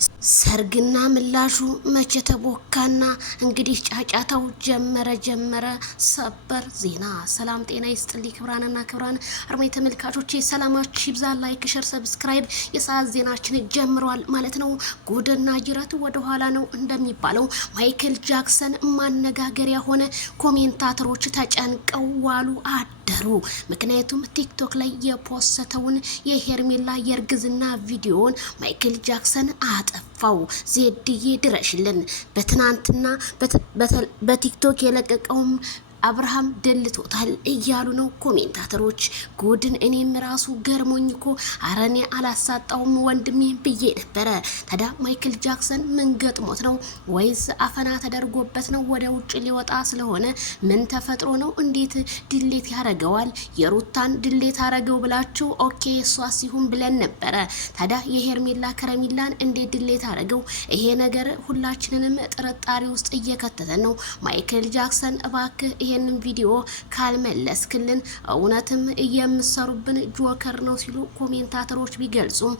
ሰርግና ምላሹ መቼ ተቦካና እንግዲህ ጫጫታው ጀመረ። ሰበር ዜና። ሰላም ጤና ይስጥልኝ ክብራንና ክብራን አርማይ ተመልካቾቼ ሰላማችሁ ይብዛ። ላይክ ሸር ሰብስክራይብ የሰዓት ዜናችን ጀምሯል ማለት ነው። ጉድና ጅረት ወደ ኋላ ነው እንደሚባለው ማይክል ጃክሰን ማነጋገሪያ ሆነ። ኮሜንታተሮች ተጨንቀው ዋሉ አደሩ። ምክንያቱም ቲክቶክ ላይ የፖስተውን የሄርሜላ የእርግዝና ቪዲዮን ማይክል ጃክሰን አጠፋው። ዜድዬ ድረሽልን። በትናንትና በቲክቶክ የለቀቀውም አብርሃም ደልቶታል እያሉ ነው ኮሜንታተሮች። ጉድን እኔም ራሱ ገርሞኝ እኮ አረኔ አላሳጣውም ወንድሜ ብዬ ነበረ። ታዲያ ማይክል ጃክሰን ምን ገጥሞት ነው? ወይስ አፈና ተደርጎበት ነው? ወደ ውጭ ሊወጣ ስለሆነ ምን ተፈጥሮ ነው? እንዴት ድሌት ያረገዋል? የሩታን ድሌት አረገው ብላችሁ ኦኬ እሷ ሲሆን ብለን ነበረ። ታዲያ የሄርሜላ ከረሚላን እንዴት ድሌት አረገው? ይሄ ነገር ሁላችንንም ጥርጣሬ ውስጥ እየከተተን ነው። ማይክል ጃክሰን እባክህ ይሄንን ቪዲዮ ካልመለስክልን እውነትም የምሰሩብን ጆከር ነው ሲሉ ኮሜንታተሮች ቢገልጹም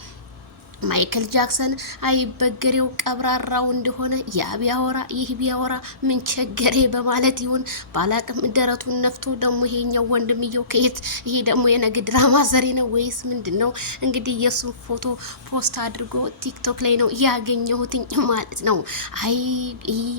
ማይክል ጃክሰን አይበገሬው ቀብራራው እንደሆነ ያ ቢያወራ ይህ ቢያወራ ምን ቸገሬ በማለት ይሁን ባላቅም ደረቱን ነፍቶ ደግሞ ይሄኛው ወንድምየው ከየት ይሄ ደግሞ የነግ ድራማ ሰሪ ነው ወይስ ምንድነው? እንግዲህ የሱ ፎቶ ፖስት አድርጎ ቲክቶክ ላይ ነው ያገኘሁትኝ ማለት ነው። አይ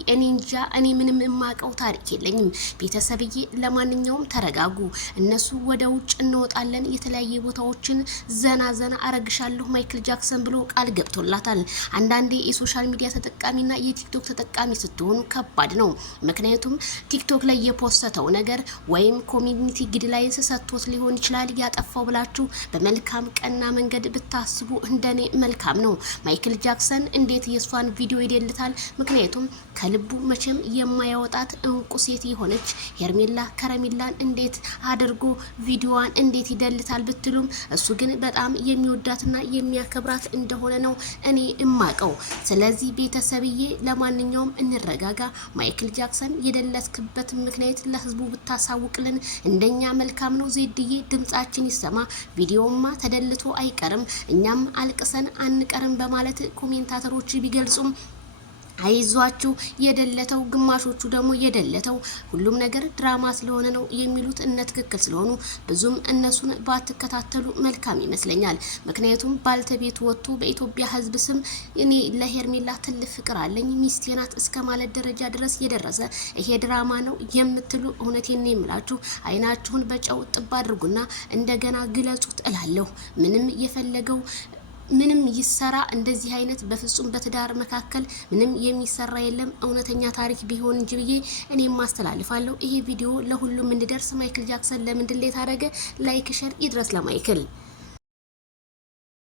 እኔ እንጃ፣ እኔ ምንም የማቀው ታሪክ የለኝም ቤተሰብዬ። ለማንኛውም ተረጋጉ። እነሱ ወደ ውጭ እንወጣለን የተለያየ ቦታዎችን ዘና አረግሻለሁ ማይክል ጃክሰን ብሎ ቃል ገብቶላታል። አንዳንዴ የሶሻል ሚዲያ ተጠቃሚና የቲክቶክ ተጠቃሚ ስትሆኑ ከባድ ነው። ምክንያቱም ቲክቶክ ላይ የፖስተው ነገር ወይም ኮሚኒቲ ጋይድላይንስ ሰጥቶት ሊሆን ይችላል ያጠፋው ብላችሁ በመልካም ቀና መንገድ ብታስቡ እንደኔ መልካም ነው። ማይክል ጃክሰን እንዴት የሷን ቪዲዮ ይደልታል? ምክንያቱም ከልቡ መቼም የማያወጣት እንቁ ሴት የሆነች ሄርሜላ ከረሚላን እንዴት አድርጎ ቪዲዮዋን እንዴት ይደልታል ብትሉም እሱ ግን በጣም የሚወዳትና የሚያከብራት እንደሆነ ነው እኔ እማቀው። ስለዚህ ቤተሰብዬ ለማንኛውም እንረጋጋ። ማይክል ጃክሰን የደለስክበት ምክንያት ለህዝቡ ብታሳውቅልን እንደኛ መልካም ነው። ዜድዬ ድምጻችን ይሰማ። ቪዲዮማ ተደልቶ አይቀርም፣ እኛም አልቅሰን አንቀርም በማለት ኮሜንታተሮች ቢገልጹም አይዟችሁ የደለተው ግማሾቹ ደግሞ የደለተው ሁሉም ነገር ድራማ ስለሆነ ነው የሚሉት እነ ትክክል ስለሆኑ ብዙም እነሱን ባትከታተሉ መልካም ይመስለኛል። ምክንያቱም ባልተቤቱ ወጥቶ በኢትዮጵያ ህዝብ ስም እኔ ለሄርሜላ ትልቅ ፍቅር አለኝ ሚስቴ ናት እስከ ማለት ደረጃ ድረስ የደረሰ ይሄ ድራማ ነው የምትሉ እውነቴን ነው የምላችሁ አይናችሁን በጨው ጥብ አድርጉና እንደገና ግለጹት እላለሁ። ምንም የፈለገው ምንም ይሰራ እንደዚህ አይነት በፍጹም በትዳር መካከል ምንም የሚሰራ የለም። እውነተኛ ታሪክ ቢሆን እንጂ ብዬ እኔም ማስተላልፋለሁ። ይሄ ቪዲዮ ለሁሉም እንዲደርስ ማይክል ጃክሰን ለምን ድሌት አደረገ? ላይክ ሸር ይድረስ ለማይክል።